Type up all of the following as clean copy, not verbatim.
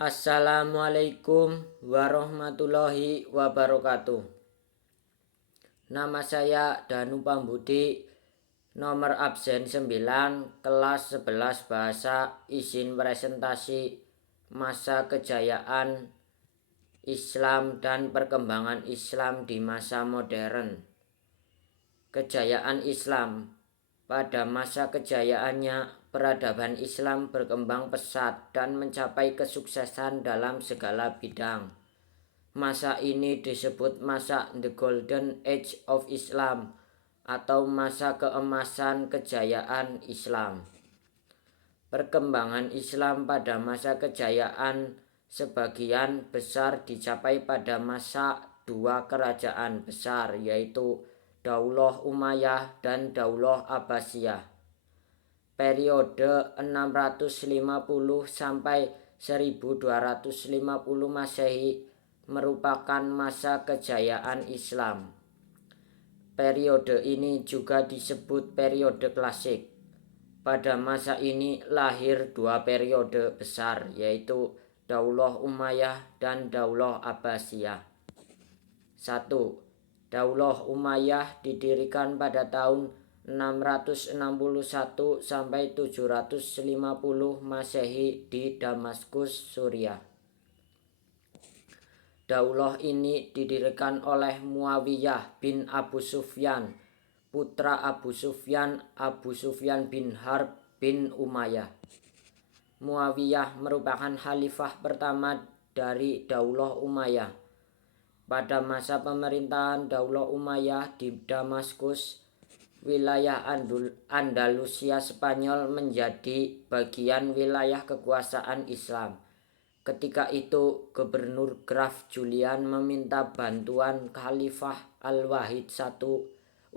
Assalamualaikum warahmatullahi wabarakatuh. Nama saya Danu Pambudi, nomor absen 9, kelas 11 bahasa, izin presentasi masa kejayaan Islam dan perkembangan Islam di masa modern. Kejayaan Islam. Pada masa kejayaannya, peradaban Islam berkembang pesat dan mencapai kesuksesan dalam segala bidang. Masa ini disebut masa The Golden Age of Islam atau masa keemasan kejayaan Islam. Perkembangan Islam pada masa kejayaan sebagian besar dicapai pada masa dua kerajaan besar, yaitu Daulah Umayyah dan Daulah Abbasiyah. Periode 650 sampai 1250 Masehi merupakan masa kejayaan Islam. Periode ini juga disebut periode klasik. Pada masa ini lahir dua periode besar, yaitu Daulah Umayyah dan Daulah Abbasiyah. 1. Daulah Umayyah didirikan pada tahun 661 sampai 750 Masehi di Damaskus, Suriah. Daulah ini didirikan oleh Muawiyah bin Abu Sufyan, putra Abu Sufyan bin Harb bin Umayyah. Muawiyah merupakan khalifah pertama dari Daulah Umayyah. Pada masa pemerintahan Daulah Umayyah di Damaskus, wilayah Andalusia Spanyol menjadi bagian wilayah kekuasaan Islam. Ketika itu, Gubernur Graf Julian meminta bantuan Khalifah Al-Wahid I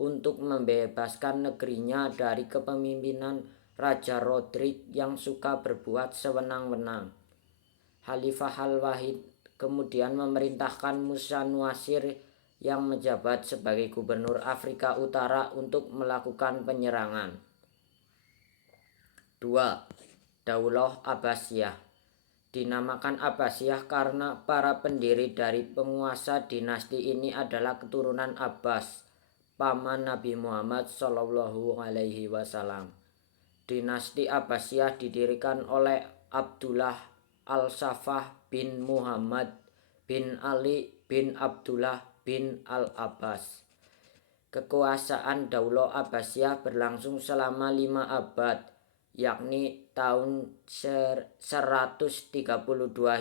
untuk membebaskan negerinya dari kepemimpinan Raja Rodrik yang suka berbuat sewenang-wenang. Khalifah Al-Wahid kemudian memerintahkan Musa Nuwasir yang menjabat sebagai gubernur Afrika Utara untuk melakukan penyerangan. 2. Daulah Abbasiyah. Dinamakan Abbasiyah karena para pendiri dari penguasa dinasti ini adalah keturunan Abbas, paman Nabi Muhammad SAW. Dinasti Abbasiyah didirikan oleh Abdullah Al-Safah bin Muhammad bin Ali bin Abdullah bin Al-Abbas. Kekuasaan Daulah Abbasiyah berlangsung selama 5 abad, yakni tahun 132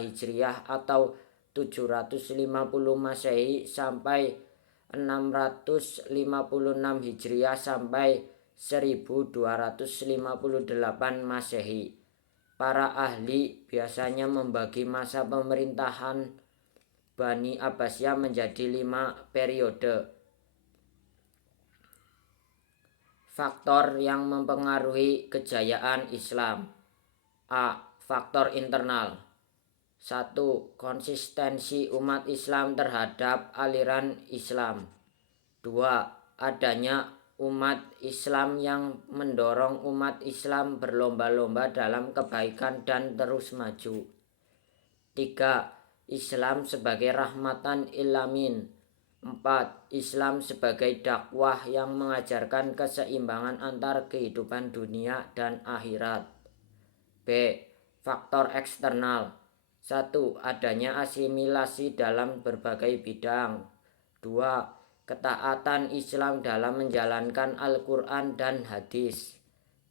Hijriah atau 750 Masehi sampai 656 Hijriah sampai 1258 Masehi. Para ahli biasanya membagi masa pemerintahan Bani Abbasiyah menjadi 5 periode. Faktor yang mempengaruhi kejayaan Islam. A. Faktor internal. 1. Konsistensi umat Islam terhadap aliran Islam. 2. Adanya umat Islam yang mendorong umat Islam berlomba-lomba dalam kebaikan dan terus maju. 3. Islam sebagai rahmatan lil alamin. 4. Islam sebagai dakwah yang mengajarkan keseimbangan antar kehidupan dunia dan akhirat. B. Faktor eksternal. 1. Adanya asimilasi dalam berbagai bidang. 2. Ketaatan Islam dalam menjalankan Al-Quran dan hadis.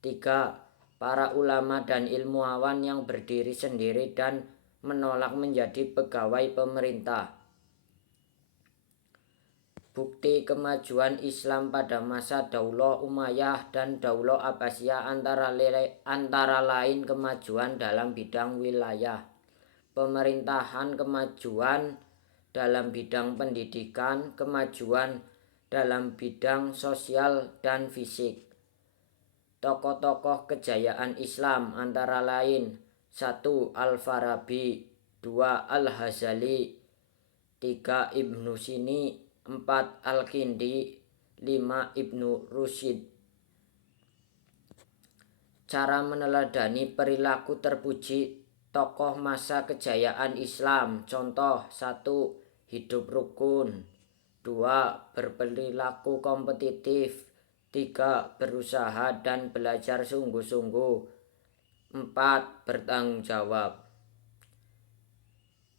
3. Para ulama dan ilmuwan yang berdiri sendiri dan menolak menjadi pegawai pemerintah. Bukti kemajuan Islam pada masa Daulah Umayyah dan Daulah Abbasiyah antara lain kemajuan dalam bidang wilayah pemerintahan, kemajuan dalam bidang pendidikan, kemajuan dalam bidang sosial dan fisik. Tokoh-tokoh kejayaan Islam antara lain: 1. Al-Farabi, 2. Al-Ghazali, 3. Ibnu Sini, 4. Al-Kindi, 5. Ibnu Rusyid. Cara meneladani perilaku terpuji tokoh masa kejayaan Islam. Contoh: 1. Hidup rukun. 2. Berperilaku kompetitif. 3. Berusaha dan belajar sungguh-sungguh. 4. Bertanggung jawab.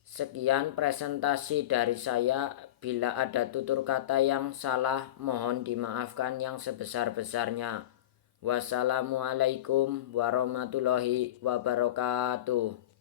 Sekian presentasi dari saya. Bila ada tutur kata yang salah, mohon dimaafkan yang sebesar-besarnya. Wassalamualaikum warahmatullahi wabarakatuh.